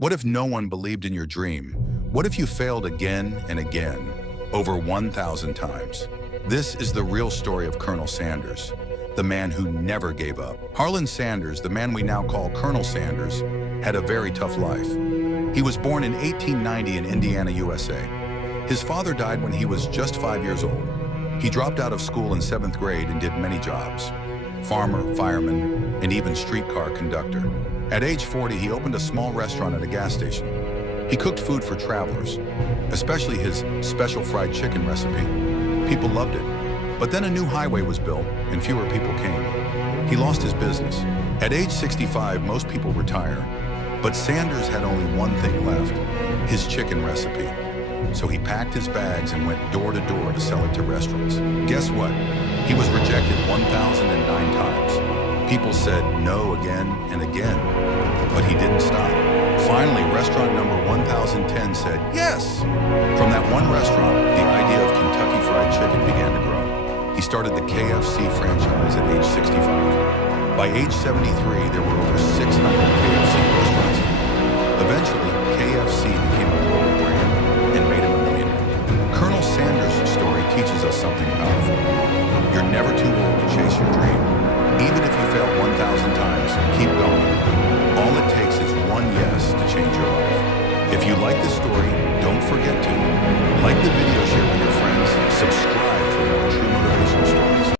What if no one believed in your dream? What if you failed again and again, over 1,000 times? This is the real story of Colonel Sanders, the man who never gave up. Harlan Sanders, the man we now call Colonel Sanders, had a very tough life. He was born in 1890 in Indiana, USA. His father died when he was just 5 years old. He dropped out of school in 7th grade and did many jobs: farmer, fireman, and even streetcar conductor. At age 40, he opened a small restaurant at a gas station. He cooked food for travelers, especially his special fried chicken recipe. People loved it. But then a new highway was built and fewer people came. He lost his business. At age 65, most people retire. But Sanders had only one thing left: his chicken recipe. So he packed his bags and went door to door to sell it to restaurants. Guess what? He was rejected 1,009 times. People said no again and again, but he didn't stop. Finally, restaurant number 1010 said yes. From that one restaurant, the idea of Kentucky Fried Chicken began to grow. He started the KFC franchise at age 65. By age 73, there were over 600 KFC restaurants. Eventually, KFC became a global brand and made him a millionaire. Colonel Sanders' story teaches us something powerful. You're never too old to chase your dream. Even if you fail 1,000 times, keep going. All it takes is one yes to change your life. If you like this story, don't forget to like the video